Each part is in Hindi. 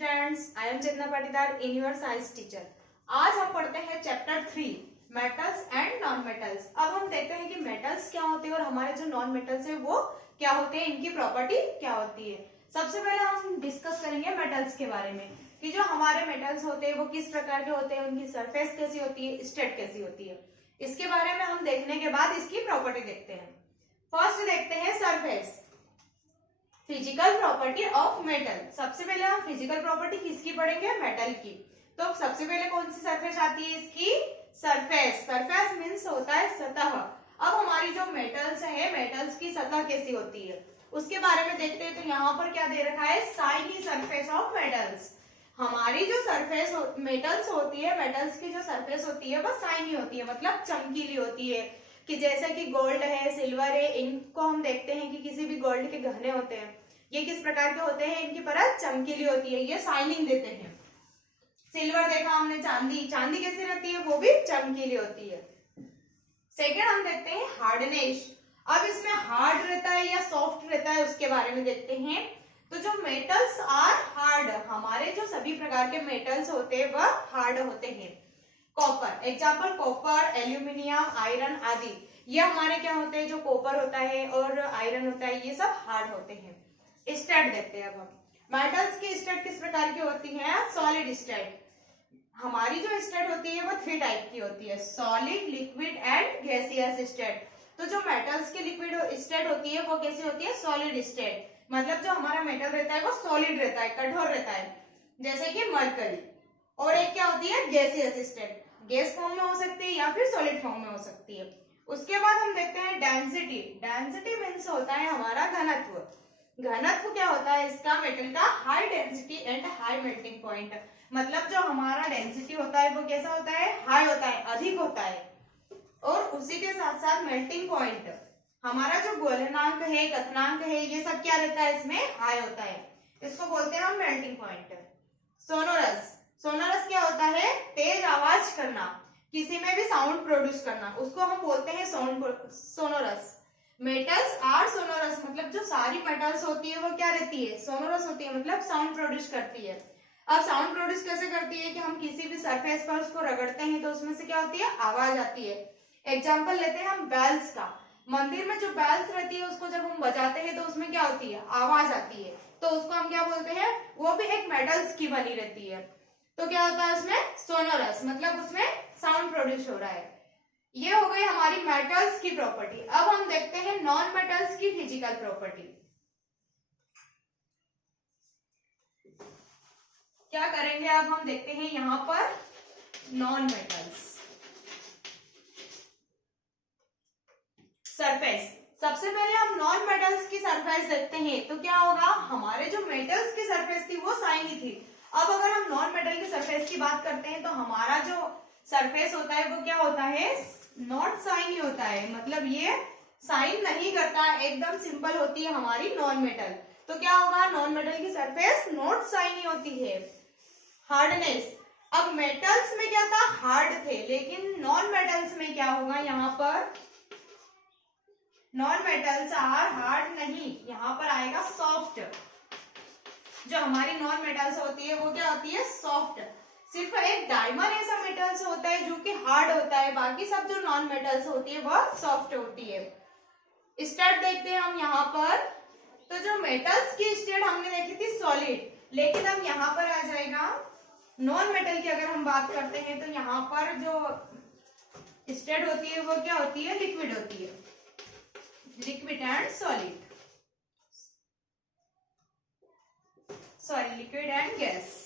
Students, I am Chetna Patidar in your science teacher. आज हम पढ़ते हैं chapter 3 metals and non metals. अब हम देखते हैं कि मेटल्स क्या होते हैं और हमारे जो नॉन मेटल्स है वो क्या होते हैं, इनकी प्रॉपर्टी क्या होती है। सबसे पहले हम डिस्कस करेंगे मेटल्स के बारे में कि जो हमारे मेटल्स होते हैं वो किस प्रकार के होते हैं, उनकी सरफेस कैसी होती है, स्टेट कैसी होती है। इसके बारे में हम देखने के बाद इसकी प्रॉपर्टी देखते हैं। फर्स्ट देखते हैं surface, physical property of metal. सबसे पहले हम फिजिकल प्रॉपर्टी किसकी पढ़ेंगे, मेटल की। तो सबसे पहले कौन सी सरफेस आती है, इसकी सरफेस। सरफेस मीन्स होता है सतह। अब हमारी जो मेटल्स है, मेटल्स की सतह कैसी होती है उसके बारे में देखते हैं। तो यहाँ पर क्या दे रखा है, शाइनी सरफेस ऑफ मेटल्स। हमारी जो सरफेस मेटल्स होती है, मेटल्स की जो सरफेस होती है वह शाइनी होती है, मतलब चमकीली होती है। कि जैसे कि गोल्ड है, सिल्वर है, इनको हम देखते हैं कि किसी भी गोल्ड के गहने होते हैं, ये किस प्रकार के होते हैं, इनकी परत चमकीली होती है, ये शाइनिंग देते हैं। सिल्वर देखा हमने, चांदी, चांदी कैसी रहती है, वो भी चमकीली होती है। सेकेंड हम देखते हैं हार्डनेस। अब इसमें हार्ड रहता है या सॉफ्ट रहता है उसके बारे में देखते हैं। तो जो मेटल्स आर हार्ड, हमारे जो सभी प्रकार के मेटल्स होते हैं वह हार्ड होते हैं। Copper, example copper, aluminium, iron आदि, ये हमारे क्या होते हैं, जो कॉपर होता है और आयरन होता है, ये सब हार्ड होते हैं। स्टेट देखते हैं अब हम। मेटल्स की स्टेट किस प्रकार की होती है, सॉलिड स्टेट। हमारी जो स्टेट होती है वो 3 टाइप की होती है, solid, liquid and gaseous state. तो जो मेटल्स की लिक्विड स्टेट होती है वो कैसी होती है, सॉलिड स्टेट। मतलब जो हमारा मेटल रहता है वो सॉलिड रहता है, कठोर रहता है, जैसे कि मरकरी। और एक क्या होती है, गैसियस स्टेट, गैस फॉर्म में हो सकती है या फिर सॉलिड फॉर्म में हो सकती है। उसके बाद हम देखते हैं डेंसिटी। डेंसिटी मीन्स होता है हमारा घनत्व। घनत्व क्या होता है इसका, मेटल का high density and high melting point. मतलब जो हमारा डेंसिटी होता है वो कैसा होता है, हाई होता है, अधिक होता है। और उसी के साथ साथ मेल्टिंग पॉइंट, हमारा जो गलनांक है, कथनांक है, ये सब क्या रहता है, इसमें हाई होता है। इसको बोलते हैं हम मेल्टिंग पॉइंट। सोनोरस, सोनोरस क्या होता है, तेज आवाज करना, किसी में भी साउंड प्रोड्यूस करना, उसको हम बोलते हैं सोनोरस। मेटल्स आर सोनोरस, मतलब जो सारी मेटल्स होती है वो क्या रहती है, सोनोरस होती है, मतलब साउंड प्रोड्यूस करती है। अब साउंड प्रोड्यूस कैसे करती है कि हम किसी भी सरफेस पर उसको रगड़ते हैं तो उसमें से क्या होती है, आवाज आती है। एग्जाम्पल लेते हैं हम बेल्स का। मंदिर में जो बेल्स रहती है उसको जब हम बजाते हैं तो उसमें क्या होती है, आवाज आती है, तो उसको हम क्या बोलते हैं, वो भी एक मेटल्स की बनी रहती है। तो क्या होता है उसमें, सोनोरस, मतलब उसमें साउंड प्रोड्यूस हो रहा है। ये हो गई हमारी मेटल्स की प्रॉपर्टी। अब हम देखते हैं नॉन मेटल्स की फिजिकल प्रॉपर्टी। क्या करेंगे अब हम देखते हैं यहाँ पर नॉन मेटल्स। सरफेस, सबसे पहले हम नॉन मेटल्स की सरफेस देखते हैं। तो क्या होगा, हमारे जो मेटल्स की सरफेस थी वो शाइनी थी। अब अगर हम नॉन मेटल की सरफेस की बात करते हैं तो हमारा जो सरफेस होता है वो क्या होता है, नॉट शाइनी होता है, मतलब ये शाइन नहीं करता, एकदम सिंपल होती है हमारी नॉन मेटल। तो क्या होगा, नॉन मेटल की सरफेस नॉट शाइनी होती है। हार्डनेस, अब मेटल्स में क्या था, हार्ड थे, लेकिन नॉन मेटल्स में क्या होगा, यहाँ पर नॉन मेटल्स आर हार्ड नहीं, यहाँ पर आएगा सॉफ्ट। जो हमारी नॉन मेटल्स होती है वो क्या होती है, सॉफ्ट। सिर्फ एक डायमंड ऐसा मेटल्स होता है जो कि हार्ड होता है, बाकी सब जो नॉन मेटल्स होती है वह सॉफ्ट होती है। स्टेट देखते हैं हम यहाँ पर। तो जो मेटल्स की स्टेट हमने देखी थी सॉलिड, लेकिन अब यहाँ पर आ जाएगा नॉन मेटल की अगर हम बात करते हैं तो यहाँ पर जो स्टेट होती है वो क्या होती है, लिक्विड होती है, liquid and solid, sorry liquid and gas.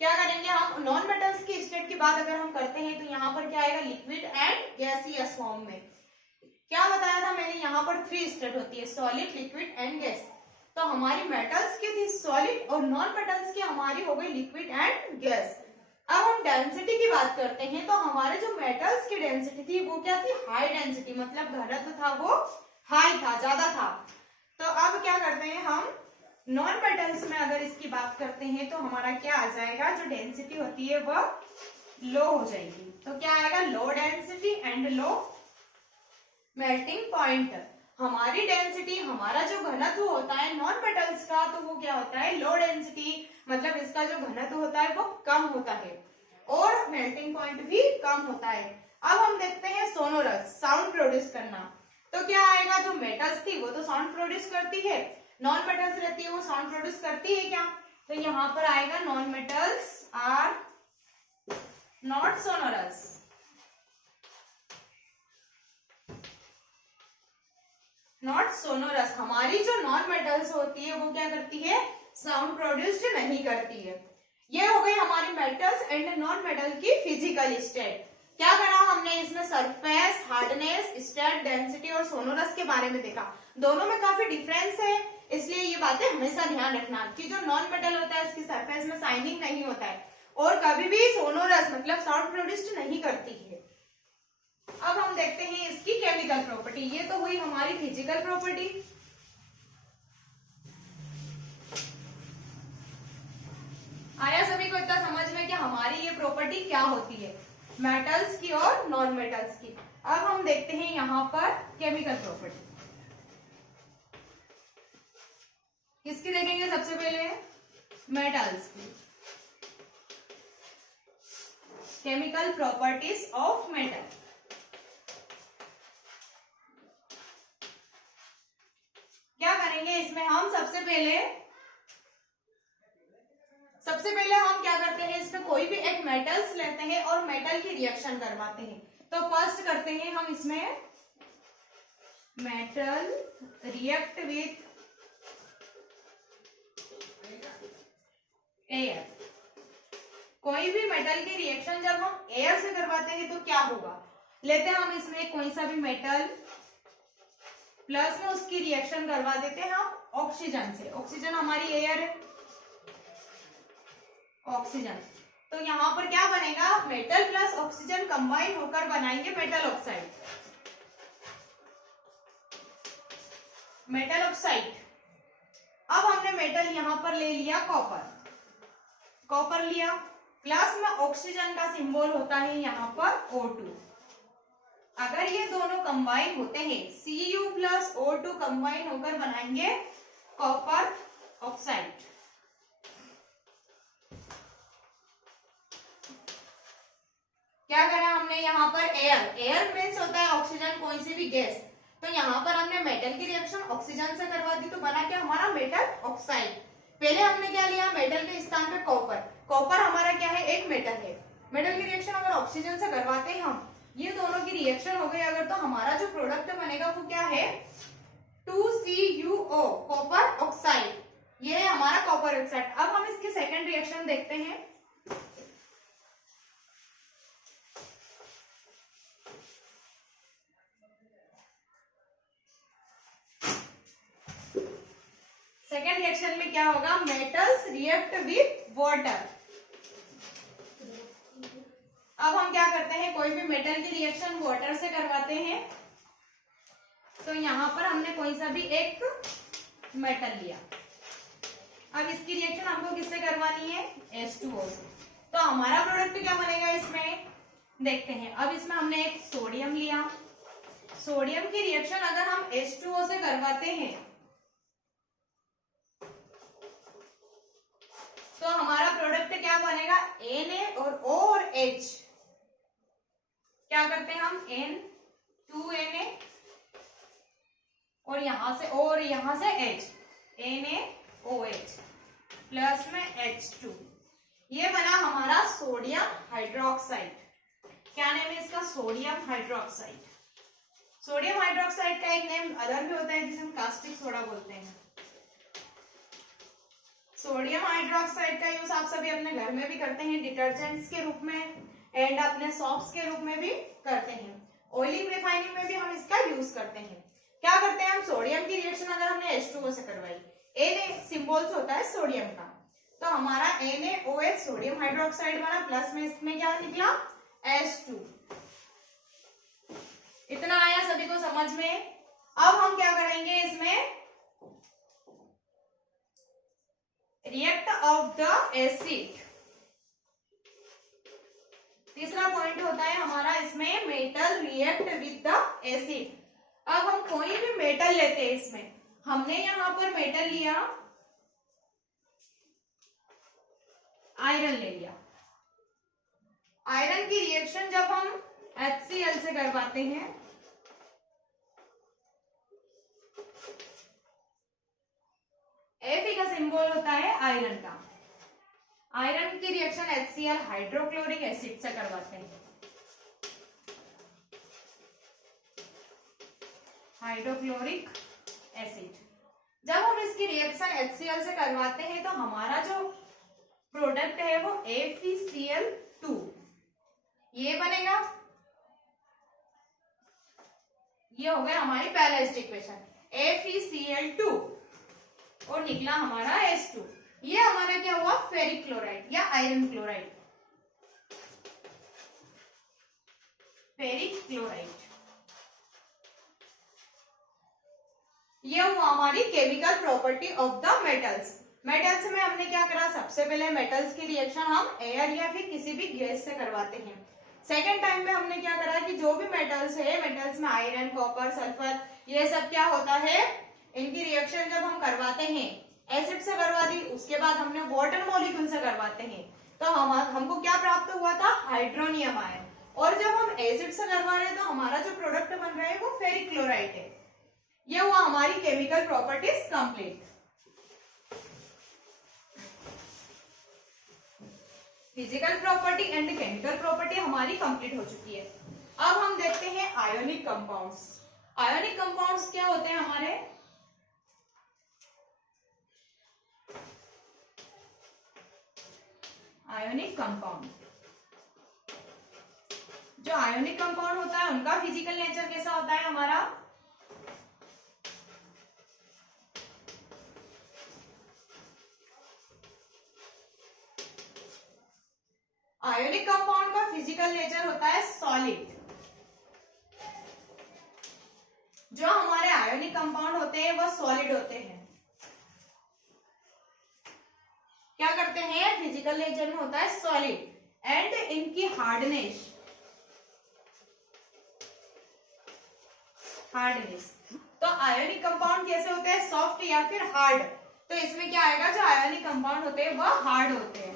क्या करेंगे हम, नॉन मेटल्स की स्टेट की बात अगर हम करते हैं तो यहाँ पर क्या आएगा, लिक्विड एंड गैसियस फॉर्म में। क्या बताया था मैंने, यहाँ पर 3 स्टेट होती है, सॉलिड, लिक्विड एंड गैस। तो हमारी मेटल्स की थी सॉलिड और नॉन मेटल्स की हमारी हो गई लिक्विड एंड गैस। अब हम डेंसिटी की बात करते हैं तो हमारे जो मेटल्स की डेंसिटी थी वो क्या थी, हाई डेंसिटी, मतलब घनत्व था वो हाई था, ज्यादा था। तो अब क्या करते हैं हम, नॉन मेटल्स में अगर इसकी बात करते हैं तो हमारा क्या आ जाएगा, जो डेंसिटी होती है वह लो हो जाएगी। तो क्या आएगा, low density and low melting point. हमारी डेंसिटी, हमारा जो घनत्व होता है नॉन मेटल्स का, तो वो क्या होता है, लो डेंसिटी, मतलब इसका जो घनत्व होता है वो कम होता है और मेल्टिंग पॉइंट भी कम होता है। अब हम देखते हैं सोनोरस, साउंड प्रोड्यूस करना। तो क्या आएगा, जो मेटल्स थी वो तो साउंड प्रोड्यूस करती है, नॉन मेटल्स रहती है वो साउंड प्रोड्यूस करती है क्या, तो यहाँ पर आएगा non metals are not sonorous. Not sonorous, हमारी जो नॉन मेटल्स होती है वो क्या करती है, साउंड प्रोड्यूस्ड नहीं करती है। ये हो गई हमारी मेटल्स एंड नॉन मेटल की फिजिकल स्टेट। क्या करा हमने इसमें, सरफेस, हार्डनेस, स्टेट, डेंसिटी और सोनोरस के बारे में देखा। दोनों में काफी डिफरेंस है, इसलिए ये बातें हमेशा ध्यान रखना कि जो नॉन मेटल होता है उसकी सरफेस में शाइनिंग नहीं होता है और कभी भी सोनोरस मतलब साउंड प्रोड्यूस्ड नहीं करती है। अब हम देखते हैं इसकी केमिकल प्रॉपर्टी। ये तो हुई हमारी फिजिकल प्रॉपर्टी। आया सभी को इतना समझ में कि हमारी ये प्रॉपर्टी क्या होती है, मेटल्स की और नॉन मेटल्स की। अब हम देखते हैं यहाँ पर केमिकल प्रॉपर्टी। किसकी देखेंगे सबसे पहले, मेटल्स की। Chemical properties of metal. क्या करेंगे इसमें, हम सबसे पहले हम क्या करते हैं, इसमें कोई भी एक मेटल्स लेते हैं और मेटल की रिएक्शन करवाते हैं। तो फर्स्ट करते हैं हम इसमें मेटल रिएक्ट विथ एयर। कोई भी मेटल की रिएक्शन जब हम एयर से करवाते हैं तो क्या होगा, लेते हैं हम इसमें कोई सा भी मेटल, प्लस में उसकी रिएक्शन करवा देते हैं हम ऑक्सीजन से। ऑक्सीजन हमारी एयर है, ऑक्सीजन। तो यहाँ पर क्या बनेगा, मेटल प्लस ऑक्सीजन कंबाइन होकर बनाएंगे मेटल ऑक्साइड। Metal oxide. अब हमने मेटल यहाँ पर ले लिया कॉपर, कॉपर लिया, प्लस में ऑक्सीजन का सिंबल होता है यहाँ पर O2। अगर ये दोनों कंबाइन होते हैं, Cu प्लस O2 कंबाइन होकर बनाएंगे कॉपर ऑक्साइड। क्या करा हमने यहाँ पर, एयर, एयर मीन्स होता है ऑक्सीजन, कोई सी भी गैस। तो यहाँ पर हमने मेटल की रिएक्शन ऑक्सीजन से करवा दी, तो बना क्या हमारा मेटल ऑक्साइड। पहले हमने क्या लिया, मेटल के स्थान पे कॉपर। कॉपर हमारा क्या है, एक मेटल है। मेटल की रिएक्शन अगर ऑक्सीजन से करवाते हैं हम, ये दोनों की रिएक्शन हो गई अगर, तो हमारा जो प्रोडक्ट बनेगा वो क्या है, 2CuO, कॉपर ऑक्साइड। ये है हमारा कॉपर ऑक्साइड। अब हम इसकी सेकेंड रिएक्शन देखते हैं। सेकेंड रिएक्शन में क्या होगा, मेटल्स रिएक्ट विथ वाटर। अब हम क्या करते हैं, कोई भी मेटल की रिएक्शन वाटर से करवाते हैं। तो यहाँ पर हमने कोई सा भी एक मेटल लिया, अब इसकी रिएक्शन हमको किससे करवानी है, H2O से। तो हमारा प्रोडक्ट क्या बनेगा इसमें, देखते हैं। अब इसमें हमने एक सोडियम लिया, सोडियम की रिएक्शन अगर हम H2O से करवाते हैं तो हमारा प्रोडक्ट क्या बनेगा, Na और O और H। क्या करते हैं हम, N2Na और यहां से O और यहां से H, NaOH प्लस में H2। ये बना हमारा सोडियम हाइड्रोक्साइड। क्या नेम है इसका, सोडियम हाइड्रोक्साइड। सोडियम हाइड्रोक्साइड का एक नेम अदर भी होता है जिसे हम कास्टिक सोडा बोलते हैं। सोडियम हाइड्रोक्साइड का यूज आप सभी अपने घर में भी करते हैं, डिटर्जेंट्स के रूप में एंड अपने सॉप्स के रूप में भी करते हैं। ऑयलिंग रिफाइनिंग में भी हम इसका यूज करते हैं। क्या करते हैं हम, सोडियम की रिएक्शन अगर हमने H2O से करवाई, Na सिंबल्स होता है सोडियम का, तो हमारा NaOH सोडियम हाइड्रोक्साइड बना, प्लस में इसमें क्या निकला, H2। इतना आया सभी को समझ में। अब हम क्या करेंगे इसमें, रिएक्ट ऑफ द एसिड। तीसरा पॉइंट होता है हमारा इसमें, metal react with the acid. अब हम कोई भी मेटल लेते हैं, इसमें हमने यहाँ पर मेटल लिया, आयरन ले लिया। आयरन की रिएक्शन जब हम HCl से करवाते हैं, Fe का सिंबल होता है आयरन का। आयरन की रिएक्शन HCl हाइड्रोक्लोरिक एसिड से करवाते हैं, हाइड्रोक्लोरिक एसिड। जब हम इसकी रिएक्शन HCl से करवाते हैं तो हमारा जो प्रोडक्ट है वो FeCl2 ये बनेगा। ये हो गया हमारी बैलेंस्ड इक्वेशन FeCl2 और निकला हमारा H2। ये हमारा क्या हुआ, फेरिक क्लोराइड या आयरन क्लोराइड, फेरिक क्लोराइड। ये हुआ हमारी chemical property of the metals. Metals में हमने क्या करा, सबसे पहले मेटल्स की रिएक्शन हम एयर या फिर किसी भी गैस से करवाते हैं। सेकेंड टाइम में हमने क्या करा कि जो भी मेटल्स है, मेटल्स में आयरन, कॉपर, सल्फर, ये सब क्या होता है, इनकी रिएक्शन जब हम करवाते हैं एसिड से करवा दी, उसके बाद हमने वाटर मॉलिक्यूल से करवाते हैं तो हमको क्या प्राप्त हुआ था, हाइड्रोनियम आयन। और जब हम एसिड से करवा रहे हैं तो हमारा जो प्रोडक्ट बन रहा है वो फेरिक क्लोराइड है। ये हुआ हमारी chemical properties complete. Physical property and chemical property हमारी कंप्लीट हो चुकी है। अब हम देखते हैं आयोनिक कंपाउंड्स। आयोनिक कंपाउंड्स क्या होते हैं हमारे, आयोनिक कंपाउंड, जो आयोनिक कंपाउंड होता है उनका फिजिकल नेचर कैसा होता है हमारा, आयोनिक कंपाउंड का फिजिकल नेचर होता है सॉलिड। जो हमारे आयोनिक कंपाउंड होते हैं वह सॉलिड होते हैं। क्या करते हैं, फिजिकल नेचर में होता है सॉलिड एंड इनकी हार्डनेस, तो आयोनिक कंपाउंड कैसे होते हैं, सॉफ्ट या फिर हार्ड। तो इसमें क्या आएगा, जो आयोनिक कंपाउंड होते हैं वह हार्ड होते हैं।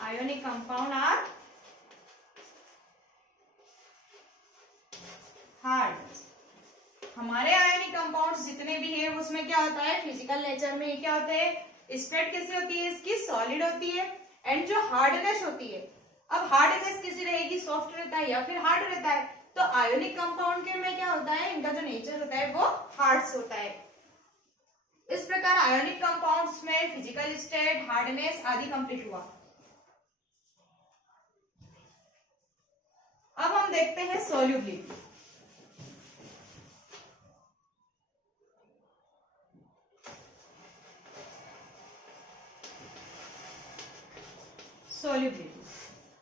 Ionic compound are hard. हमारे आयोनिक कंपाउंड्स जितने भी हैं उसमें क्या होता है, फिजिकल नेचर में क्या होते हैं, स्टेट कैसे होती है इसकी, सॉलिड होती है। एंड जो हार्डनेस होती है, अब हार्डनेस कैसी रहेगी, सॉफ्ट रहता है या फिर हार्ड रहता है। तो आयोनिक कंपाउंड के में क्या होता है, इनका जो नेचर होता है वो हार्ड होता है। इस प्रकार आयोनिक कंपाउंड्स में फिजिकल स्टेट, हार्डनेस आदि कंप्लीट हुआ। अब हम देखते हैं सोल्यूबिलिटी। सोल्यूबिलिटी,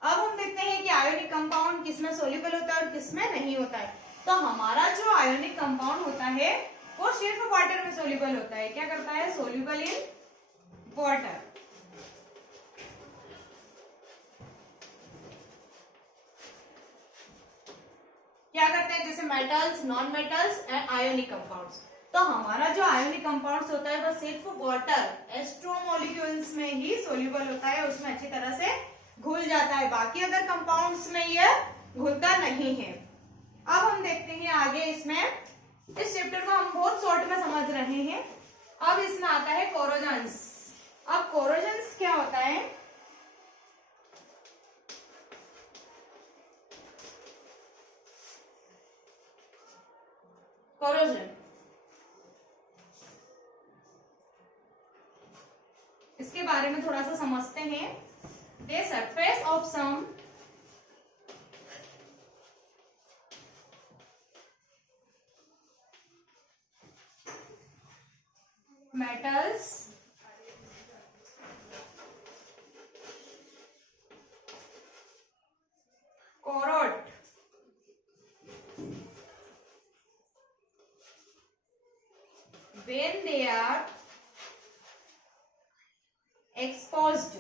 अब हम देखते हैं कि आयोनिक कंपाउंड किसमें सोल्यूबल होता है और किसमें नहीं होता है। तो हमारा जो आयोनिक कंपाउंड होता है वो सिर्फ वाटर में सोल्यूबल होता है। क्या करता है, सोल्यूबल इन वाटर। क्या करते हैं, जैसे metals, non metals and ionic compounds. तो हमारा जो आयोनिक कंपाउंड्स होता है वो सिर्फ वाटर, H2O मॉलिक्यूल्स में ही सोल्यूबल होता है, उसमें अच्छी तरह से घुल जाता है। बाकी अदर कंपाउंड्स में यह घुलता नहीं है। अब हम देखते हैं आगे, इसमें इस चैप्टर को हम बहुत शॉर्ट में समझ रहे हैं। अब इसमें आता है कोरोजन्स। अब कोरोजन्स क्या होता है, कोरोजन, इसके बारे में थोड़ा सा समझते हैं। The surface of some metals corrode when they are exposed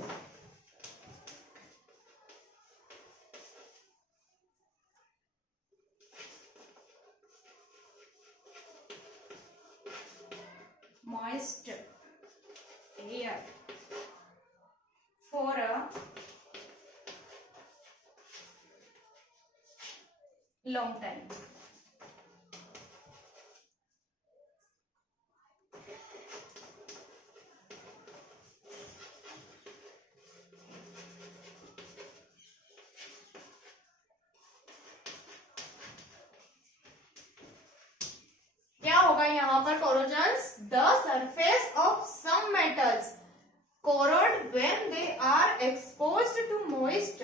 moist air for a long time. क्या होगा यहाँ पर corrosions? The surface of some metals corrode when they are exposed to moist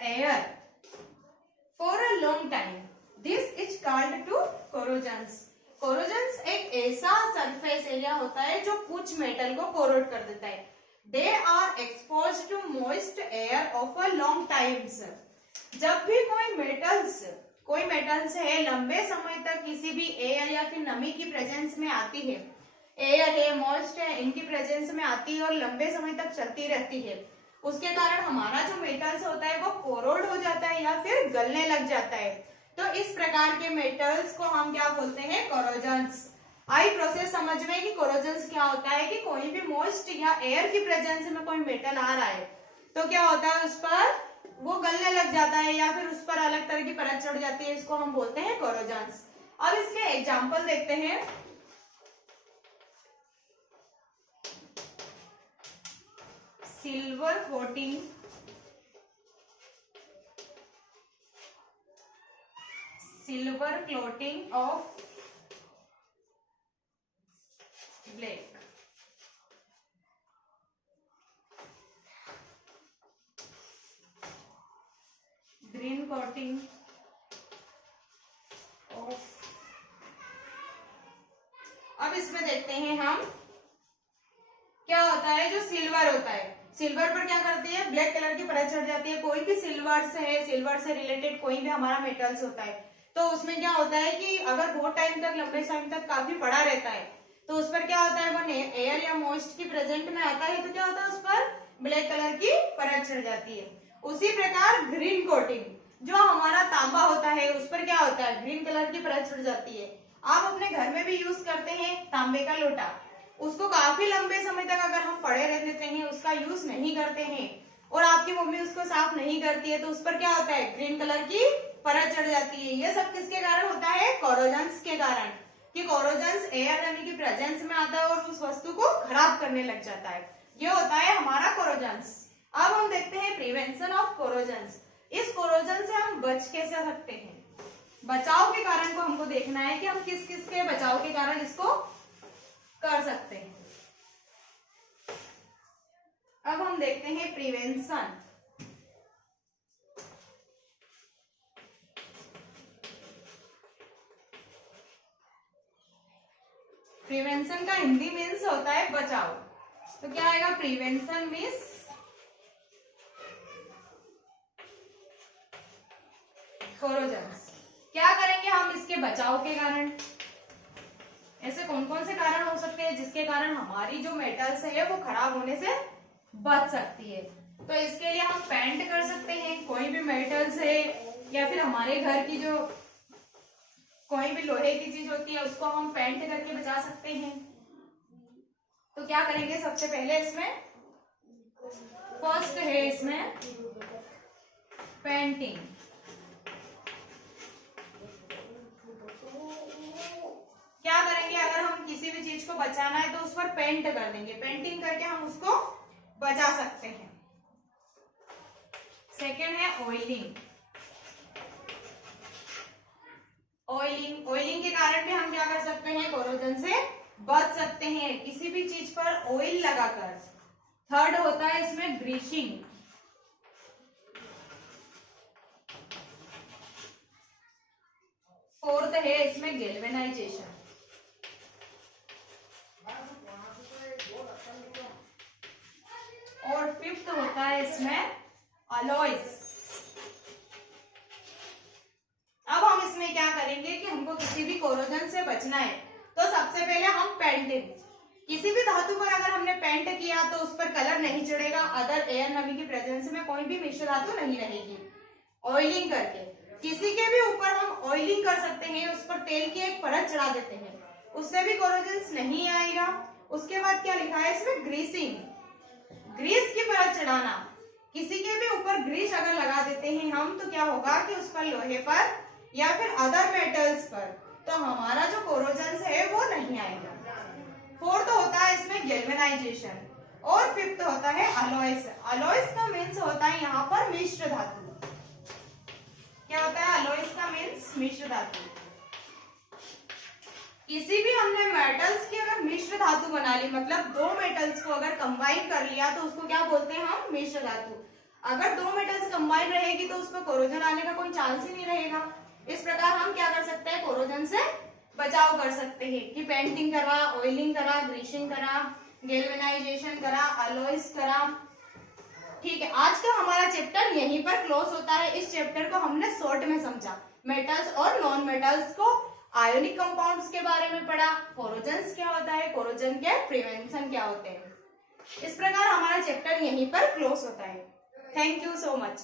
air for a long time. This is called to corrosions. corrosions एक ऐसा surface area होता है जो कुछ metal को corrode कर देता है. They are exposed to moist air of a long times. जब भी कोई मेटल्स है लंबे समय तक किसी भी एयर या फिर नमी की प्रेजेंस में आती है, एयर है, मॉइस्ट है, इनकी प्रेजेंस में आती है और लंबे समय तक चलती रहती है, उसके कारण हमारा जो मेटल्स होता है वो कोरोड हो जाता है या फिर गलने लग जाता है. तो इस प्रकार के मेटल्स को हम क्या बोलते हैं? कोरोजन्स. आई प्रोसेस समझ में कि कोरोजन्स क्या होता है कि कोई भी मॉइस्ट या एयर की प्रेजेंस में कोई मेटल आ रहा है तो क्या होता है, उस पर वो गलने लग जाता है या फिर उस पर अलग तरह की परत चढ़ जाती है. इसको हम बोलते हैं कोरोजन्स. अब इसके एग्जांपल देखते हैं. Silver coating, silver coating of black, green coating of. अब इसमें देखते हैं हम क्या होता है. जो सिल्वर होता है, सिल्वर पर क्या करती है? ब्लैक कलर की परत चढ़ जाती है. कोई भी सिल्वर से रिलेटेड कोई भी हमारा मेटल्स होता है तो उसमें क्या होता है कि अगर बहुत टाइम तक, लंबे टाइम तक काफी पड़ा रहता है तो उस पर क्या होता है, वो एयर या मॉइस्ट की प्रेजेंट में आता है तो क्या होता है, उस पर ब्लैक कलर की परत चढ़ जाती है. उसी प्रकार ग्रीन कोटिंग, जो हमारा तांबा होता है उस पर क्या होता है, ग्रीन कलर की परत चढ़ जाती है. आप अपने घर में भी यूज करते हैं तांबे का लोटा, उसको काफी लंबे समय तक अगर हम पड़े रह देते हैं, उसका यूज नहीं करते हैं और आपकी मम्मी उसको साफ नहीं करती है तो उस पर क्या होता है, ग्रीन कलर की परत चढ़ जाती है. ये सब किसके कारण होता है? कोरोजन्स के कारण. कि कोरोजन्स एयर नमी की प्रेजेंस में आता है और उस वस्तु को खराब करने लग जाता है. ये होता है हमारा कोरोजन्स. अब हम देखते हैं प्रिवेंशन ऑफ कोरोजन्स. इस कोरोजन से हम बच कैसे सकते हैं? बचाव के कारण को हमको देखना है कि हम किस किस के बचाव के कारण इसको कर सकते हैं. अब हम देखते हैं प्रिवेंशन. प्रिवेंशन का हिंदी मीन्स होता है बचाव. तो क्या आएगा? Prevention means corrosions. क्या करेंगे हम इसके बचाव के कारण? ऐसे कौन कौन से कारण हो सकते हैं जिसके कारण हमारी जो मेटल्स है वो खराब होने से बच सकती है? तो इसके लिए हम पेंट कर सकते हैं. कोई भी मेटल्स है या फिर हमारे घर की जो कोई भी लोहे की चीज होती है उसको हम पेंट करके बचा सकते हैं. तो क्या करेंगे? सबसे पहले इसमें फर्स्ट है इसमें पेंटिंग. क्या करेंगे? अगर हम किसी भी चीज को बचाना है तो उस पर पेंट कर देंगे. पेंटिंग करके हम उसको बचा सकते हैं. सेकेंड है ऑयलिंग. ऑयलिंग के कारण भी हम क्या कर सकते हैं? कोरोजन से बच सकते हैं किसी भी चीज पर ऑयल लगाकर. थर्ड होता है इसमें ग्रीसिंग. फोर्थ है इसमें गैल्वेनाइजेशन. और फिफ्थ होता है इसमें अलॉयज. अब हम इसमें क्या करेंगे कि हमको किसी भी कोरोजन से बचना है तो सबसे पहले हम पेंटिंग. किसी भी धातु पर अगर हमने पेंट किया तो उस पर कलर नहीं चढ़ेगा. अदर एयर नमी की प्रेजेंस में कोई भी मिश्र धातु नहीं रहेगी. ऑयलिंग करके किसी के भी ऊपर हम ऑयलिंग कर सकते हैं. उस पर तेल की एक परत चढ़ा देते हैं. उससे भी कोरोजन नहीं आएगा। उसके बाद क्या लिखा है इसमें, ग्रीसिंग, ग्रीस की परत चढ़ाना। किसी के भी ऊपर ग्रीस अगर लगा देते हैं हम तो क्या होगा कि उस पर लोहे पर या फिर अदर मेटल्स पर तो हमारा जो कोरोजन है वो नहीं आएगा। फोर्थ होता है इसमें गैल्वेनाइजेशन और फिफ्थ होता है अलॉयस। अलॉयस का मीन्स होता है यहाँ पर मिश्र धातु। क्या होता है अलॉयस का मीन्स, मिश्र धातु। किसी भी हमने मेटल्स की अगर मिश्र धातु बना ली, मतलब दो मेटल्स को अगर कंबाइन कर लिया तो उसको क्या बोलते हैं हम, मिश्र धातु। अगर दो मेटल्स कंबाइन रहेगी तो उसमें कोरोजन आने का कोई चांस ही नहीं रहेगा। इस प्रकार हम क्या कर सकते हैं, कोरोजन से बचाव कर सकते हैं कि पेंटिंग करा, ऑयलिंग करा, ग्रीसिंग करा, गैल्वेनाइजेशन करा, अलॉयस करा। ठीक है, आज का हमारा चैप्टर यहीं पर क्लोज होता है। इस चैप्टर को हमने शॉर्ट में समझा, मेटल्स और नॉन मेटल्स को, आयोनिक कंपाउंड्स के बारे में पढ़ा, कोरोजन क्या होता है, कोरोजन के प्रिवेंशन क्या होते हैं। इस प्रकार हमारा चैप्टर यहीं पर क्लोज होता है। Thank you so much.